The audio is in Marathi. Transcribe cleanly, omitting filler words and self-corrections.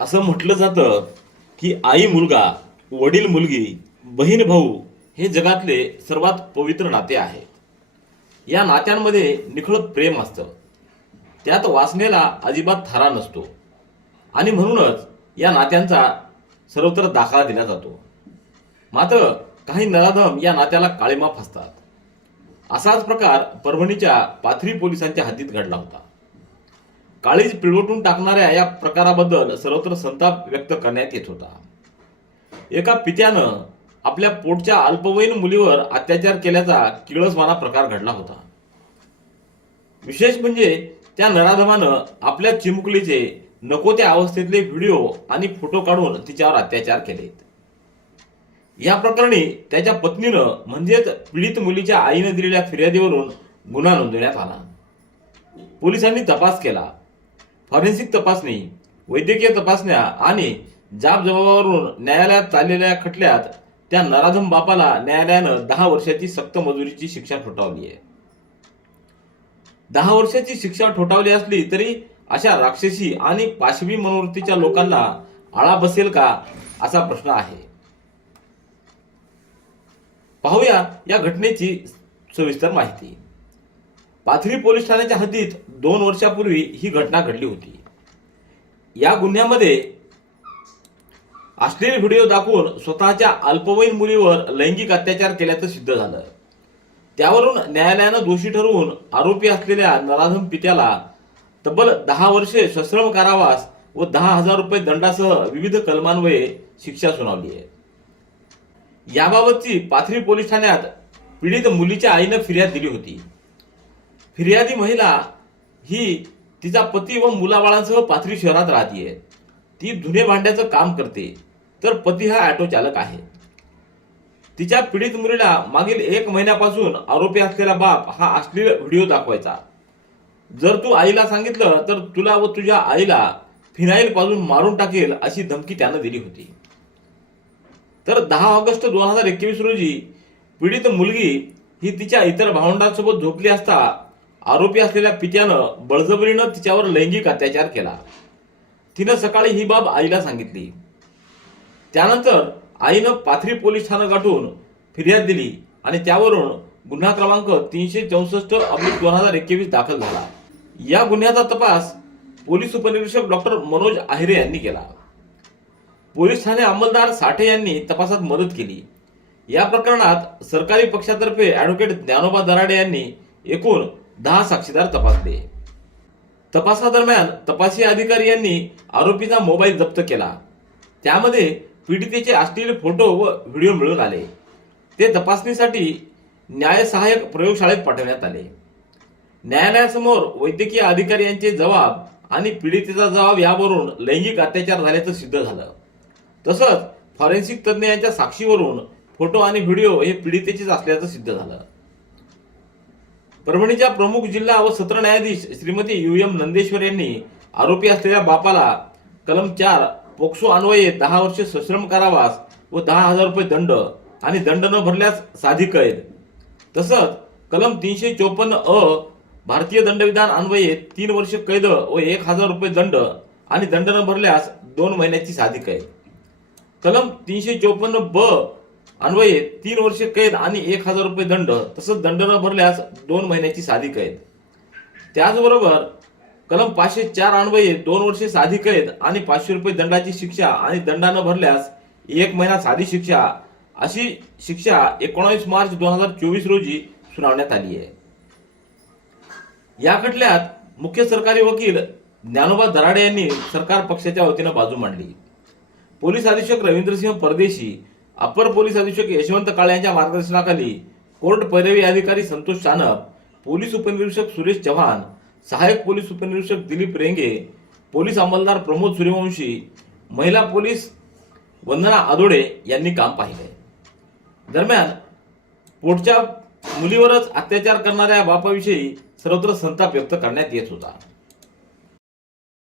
असं म्हटलं जातं की आई मुलगा, वडील मुलगी, बहीण भाऊ हे जगातले सर्वात पवित्र नाते आहेत. या नात्यांमध्ये निखळ प्रेम असतं. त्यात वासनेला अजिबात थारा नसतो आणि म्हणूनच या नात्यांचा सर्वत्र दाखला दिला जातो. मात्र काही नराधम या नात्याला काळीमा फासतात. असाच प्रकार परभणीच्या पाथरी पोलिसांच्या हद्दीत घडला होता. काळीज पिळवटून टाकणाऱ्या या प्रकाराबद्दल सर्वत्र संताप व्यक्त करण्यात येत होता. एका पित्यानं आपल्या पोटच्या अल्पवयीन मुलीवर अत्याचार केल्याचा किळसवाना प्रकार घडला होता. विशेष म्हणजे त्या नराधमानं आपल्या चिमुकलीचे नको त्या अवस्थेतले व्हिडिओ आणि फोटो काढून तिच्यावर अत्याचार केलेत. या प्रकरणी त्याच्या पत्नीनं म्हणजेच पीडित मुलीच्या आईनं दिलेल्या फिर्यादीवरून गुन्हा नोंदवण्यात आला. पोलिसांनी तपास केला. फॉरेन्सिक तपासणी, वैद्यकीय तपासण्या आणि जाबजबाबावरून न्यायालयात चाललेल्या खटल्यात त्या नराधम बापाला न्यायालयानं 10 वर्षाची सक्त मजुरीची शिक्षा ठोठावली आहे. 10 वर्षाची शिक्षा ठोठावली असली तरी अशा राक्षसी आणि पाशवी मनोवृत्तीच्या लोकांना आळा बसेल का असा प्रश्न आहे. पाहूया या घटनेची सविस्तर माहिती. पाथरी पोलीस ठाण्याच्या हद्दीत 2 वर्षापूर्वी ही घटना घडली होती. या गुन्ह्यामध्ये अश्लील व्हिडिओ दाखवून स्वतःच्या अल्पवयीन मुलीवर लैंगिक अत्याचार केल्याचं सिद्ध झालं. त्यावरून न्यायालयानं दोषी ठरवून आरोपी असलेल्या नराधम पित्याला तब्बल 10 वर्षे सश्रम कारावास व 10,000 रुपये दंडासह विविध कलमान्वये शिक्षा सुनावली आहे. याबाबतची पाथरी पोलीस ठाण्यात पीडित मुलीच्या आईनं फिर्याद दिली होती. फिर्यादी महिला ही तिचा पती व मुलाबाळांसह पाथरी शहरात राहतीये. ती धुणे भांड्याचं काम करते, तर पती हा ऑटो चालक आहे. तिच्या पीडित मुलीला मागील 1 महिन्यापासून आरोपी असलेला बाप हा अश्लील व्हिडिओ दाखवायचा. जर तू आईला सांगितलं तर तुला व तुझ्या आईला फिनाईल पाजून मारून टाकेल अशी धमकी त्यानं दिली होती. तर 10 ऑगस्ट 2021 रोजी पीडित मुलगी ही तिच्या इतर भावंडांसोबत झोपली असता आरोपी असलेल्या पित्यानं बळजबरीनं तिच्यावर लैंगिक अत्याचार केला. तिनं सकाळी ही बाब आईला सांगितली. त्यानंतर आईनं पाथरी पोलीस ठाणं गाठून फिर्याद दिली आणि त्यावरून गुन्हा क्रमांक 364/2021 दाखल झाला. या गुन्ह्याचा तपास पोलीस उपनिरीक्षक डॉक्टर मनोज आहिरे यांनी केला. पोलीस ठाणे अंमलदार साठे यांनी तपासात मदत केली. या प्रकरणात सरकारी पक्षातर्फे ॲडव्होकेट ज्ञानोबा दराडे यांनी एकूण 10 साक्षीदार तपासले. तपासादरम्यान तपासी अधिकारी यांनी आरोपीचा मोबाईल जप्त केला. त्यामध्ये पीडितेचे अश्लील फोटो व व्हिडिओ मिळून आले. ते तपासणीसाठी न्याय सहाय्यक प्रयोगशाळेत पाठवण्यात आले. न्यायालयासमोर वैद्यकीय अधिकारी यांचे जबाब आणि पीडितेचा जबाब यावरून लैंगिक अत्याचार झाल्याचं सिद्ध झालं. तसंच फॉरेन्सिक तज्ज्ञ यांच्या साक्षीवरून फोटो आणि व्हिडिओ हे पीडितेचेच असल्याचं सिद्ध झालं. परभणीच्या प्रमुख जिल्हा व सत्र न्यायाधीश श्रीमती UM नंदेश्वर यांनी आरोपी असलेल्या बापाला कलम 4 पोक्सो अन्वये 10 वर्षे सश्रम कारावास व 10,000 रुपये दंड आणि दंड न भरल्यास साधी कैद, तसंच कलम 354 भारतीय दंडविधान अन्वये 3 वर्षे कैद व 1,000 रुपये दंड आणि दंड न भरल्यास 2 महिन्याची साधी कैद, कलम 354 अन्वये 3 वर्षे कैद आणि 1,000 रुपये दंड तसंच दंड न भरल्यास 2 महिन्याची साधी कैद. त्याचबरोबर कलम 504 अन्वये 2 वर्षे साधी कैद आणि 500 रुपये दंडाची शिक्षा आणि दंड न भरल्यास 1 महिना साधी शिक्षा अशी शिक्षा 19 मार्च 2024 रोजी सुनावण्यात आली आहे. या खटल्यात मुख्य सरकारी वकील ज्ञानोबा दराडे यांनी सरकार पक्षाच्या वतीनं बाजू मांडली. पोलीस अधीक्षक रवींद्रसिंह परदेशी, अप्पर पोलीस अधीक्षक यशवंत काळे यांच्या मार्गदर्शनाखाली कोर्ट पैरवी अधिकारी संतोष चानप, पोलीस उपनिरीक्षक सुरेश चव्हाण, सहाय्यक पोलीस उपनिरीक्षक दिलीप रेंगे, पोलीस अंमलदार प्रमोद सूर्यवंशी, महिला पोलीस वंदना आदोडे यांनी काम पाहिले. दरम्यान पोटच्या मुलीवरच अत्याचार करणाऱ्या बापाविषयी सर्वत्र संताप व्यक्त करण्यात येत होता.